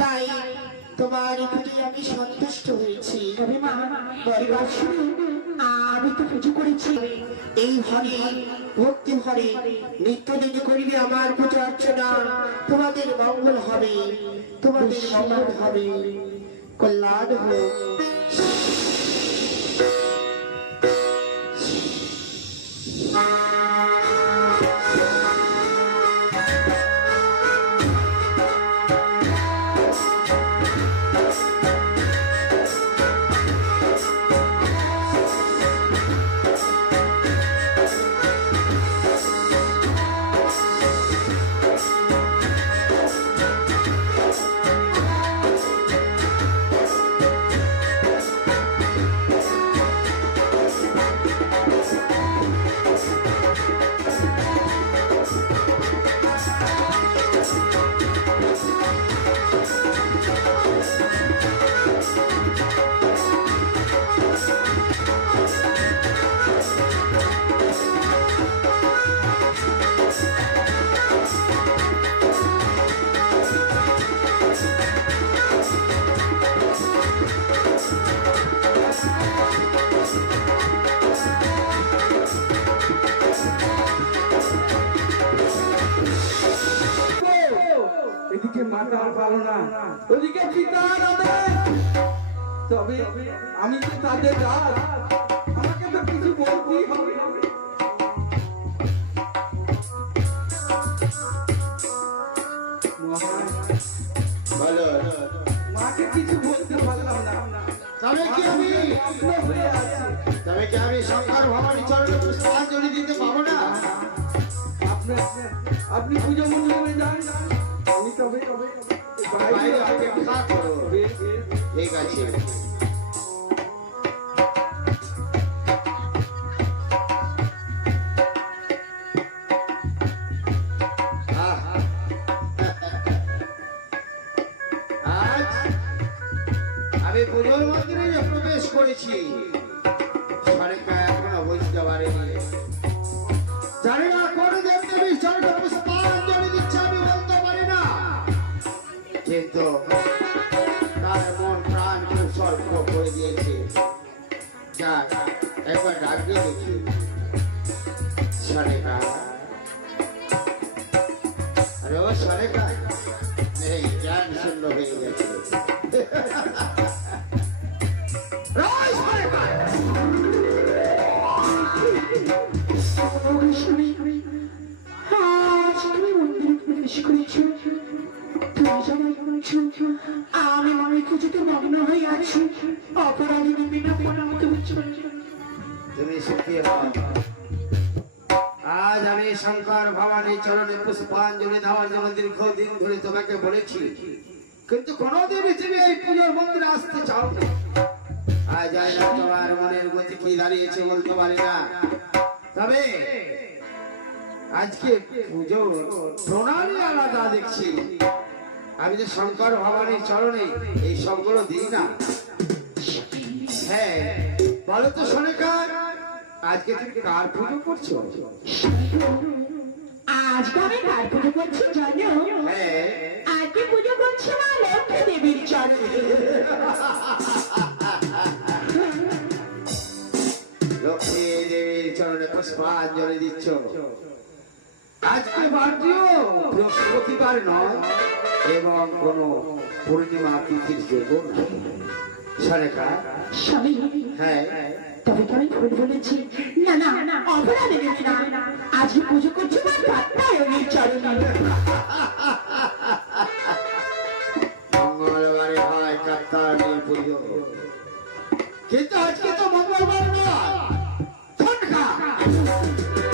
তাই তোমার প্রতি আমি সন্তুষ্ট হয়েছি। আমি তো পুজো করেছি এই ঘরে, ভক্তি ঘরে নিত্যদিন করিলে আমার পুজো অর্চনা তোমাদের মঙ্গল হবে, তোমাদের মঙ্গল হবে, কল্যাণ হোক। তবে আমি তো তাদের রাত, আমাকে তো কিছু বলতেই হবে। মাকে কিছু বলতে পারলাম না। তবে কি আমি শঙ্কর ভবানী চরণে পুষ্পাঞ্জলি দিতে পাবো না? আপনি পুজো মন্দিরে যান, আমি তবে বাইরে অপেক্ষা করো। ঠিক আছে। আমি পুজোর মন্দিরে যে প্রবেশ করেছি সরকার এখনো বুঝতে পারেনি। জানি না কোন দেব দেবী সরকার পুষ্পাঞ্জলি দিচ্ছে আমি বলতে পারি না, কিন্তু তার মন প্রাণ সর্ব করে দিয়েছে। যাক একবার ডাক দিয়ে দেখি সরেকা। আরে ও সরেকা, এই জ্ঞান শূন্য হয়ে গেছে। আমি মনে খুঁজতে মগ্ন হয়ে আছি, অপরাধী আমাকে তুমি সুখী হও। আজ আমি শঙ্কর ভবানী চরণে পুষ্পাঞ্জলি দেওয়ার জন্য দীর্ঘদিন ধরে তোমাকে বলেছি, কিন্তু কোনোদিনই তুমি এই পুজোর মন্দিরে আসতে চাও না। আজ জানি না তোমার মনের গতি কি দাঁড়িয়েছে বলতে পারি না, তবে আজকে পুজোর প্রণালী আলাদা দেখছি। আমি যে শঙ্কর ভবানীর চরণে এই সবগুলো দিই না। হ্যাঁ বলো তো সোনেকার, আজকে তুমি কার পুজো করছো? আজকে আমি কার পুজো করছি জানো? হ্যাঁ আজকে পুজো করছি মা লক্ষ্মী দেবীর চরণে। লক্ষ্মী দেবীর চরণে পুষ্পাঞ্জলি দিচ্ছ। আজকে বারটিও বৃহস্পতিবার নয় এবং কোন পূর্ণিমা তিথির যোগ সরেকা। স্বামী হ্যাঁ তবে তো আমি ভুল বলেছি। না না না, অপরাধী দেবী না, আজকে পুজো করছি মা কাত্যায়নীর চরণে। মঙ্গলবারে হয় কাত্যায়নীর পুজো, কিন্তু আজকে তো মঙ্গলবার নয়। ঠনকা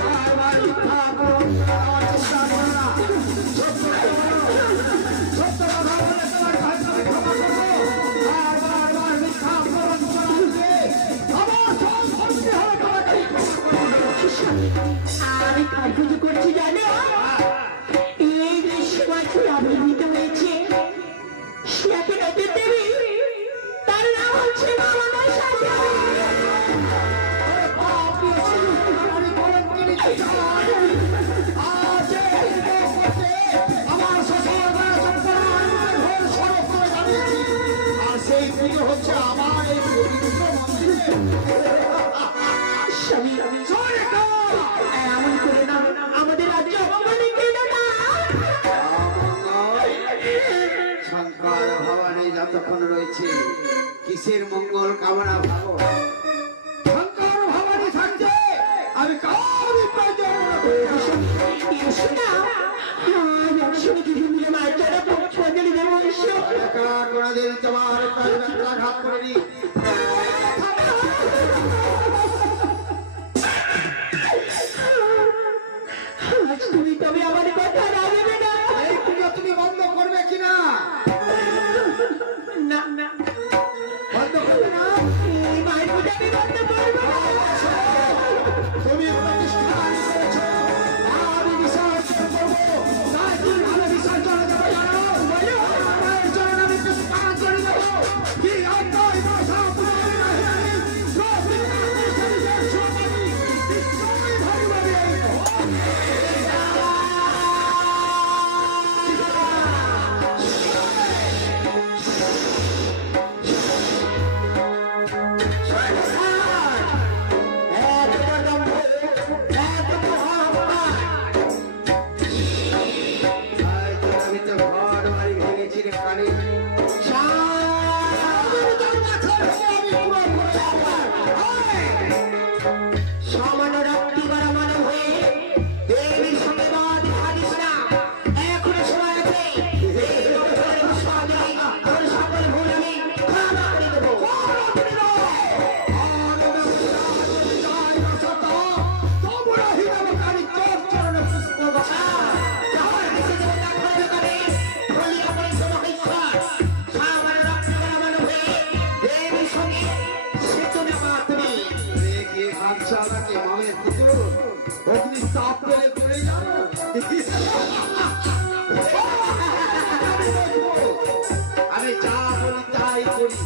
বারবার মিথ্যা বলুন, আমার চেষ্টা করো না। সত্য কথা বলে তোমার কাছে আমি ক্ষমা করবো। বারবার মিথ্যা বলুন চলবে, আমার সব ভক্তি হবে তোমাকে। আমি কার পুজো করছি জানো? এই বিশ্ববাসী আবির্ভূত হয়েছে সে এক নতুন দেবী, তার নাম হচ্ছে মা মনসা দেবী। হচ্ছে আমার এই পবিত্র মন্দিরে। স্বামী এমন করে না, আমাদের রাজ্য অপমানে কেন না? শঙ্কর ভবানী যতক্ষণ রয়েছে কিসের মঙ্গল কামনা ভাবো? শঙ্কর ভবানী থাকছে আমি কারোরই প্রয়োজন এসো না, একসঙ্গে দিদি মিলে মায়ের চরণে পুষ্পাঞ্জলি দেবো। এসো। কোনদিন তোমার ঘাত করিনি। আজ তুমি তবে আমার কথা রাখবে না? এই পুজো তুমি বন্ধ করবে কিনা? না না, বন্ধ করবে না? এই মায়ের পুজো আমি বন্ধ করবো না। তুমি প্রতিষ্ঠান করেছো, আমি বিসর্জন করবো। তাই তুমি ভালো বিসর্জন দেবে জানো? বলো মায়ের চরণে আমি পুষ্পাঞ্জলি দেবো। কি অন্যায় ভাষা পুরাণে নাহি আমি সামান্য রাত্রি বাড়ামানো হয়ে দেবীর সঙ্গে বাদ হারিস না, এখনো সময় আছে। এই রক্তের পুষ্পাঞ্জলি তোর সকল ভুল আমি ক্ষমা করে দেবো। মামের পুত্র অগ্নি তাপ পেলে পড়ে যাবো। আমি যা বলি তাই করি।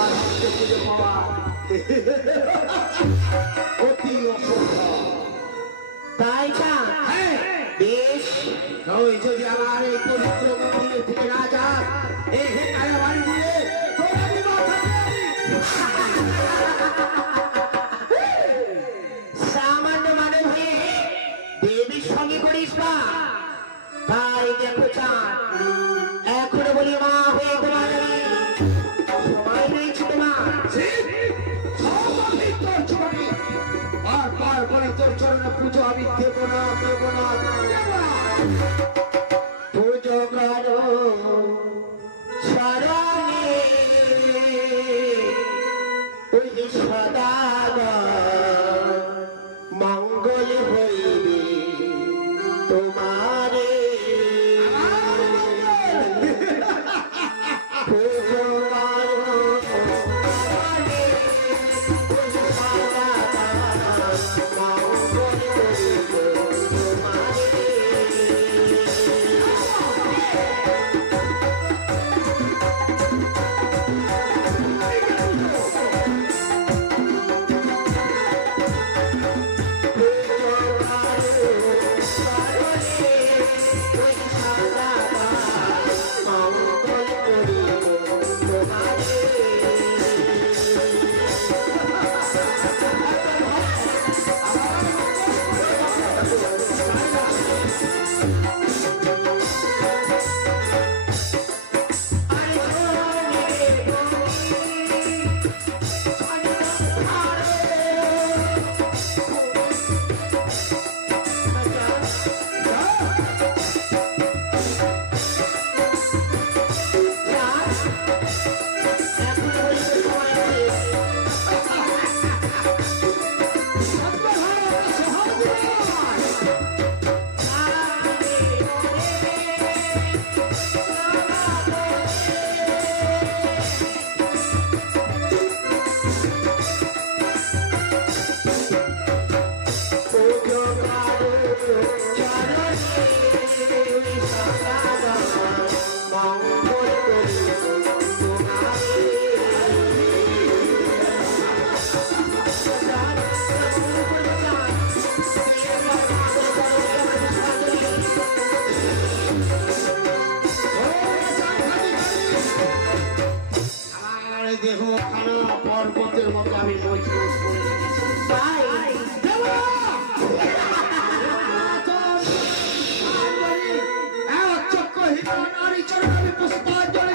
আমার হাতে খুঁজে পাওয়া অতি অসম্ভব। তাই চান? হ্যাঁ, বেশ, তুই যদি আমার এই পবিত্র মন্দিরে থেকে না যাস, এই হেকায়া বাড়ি দিয়ে তোর আমি মাথা সামান্য মানব হয়ে দেবীর সঙ্গে করিস না। তাই দেখো চান, এখনো বলি মা হয়ে তোমার আমি সময় রয়েছে তোমার। বারবার করে তোর চরণে পুজো আমি দেব না, দেব না, দেব না। পুজো করো শরণে ওই সদাগর মঙ্গল হইবে তোমারে। পুজো করো শরণে ওই সদাগর মঙ্গল হইবে তোমারে। আমার দেহ খানা পর্বতের মতো আমি মজবুত করে রেখেছি। দেব না! এক চক্র হিরণ নারী চরণ আমি পুষ্পাঞ্জলি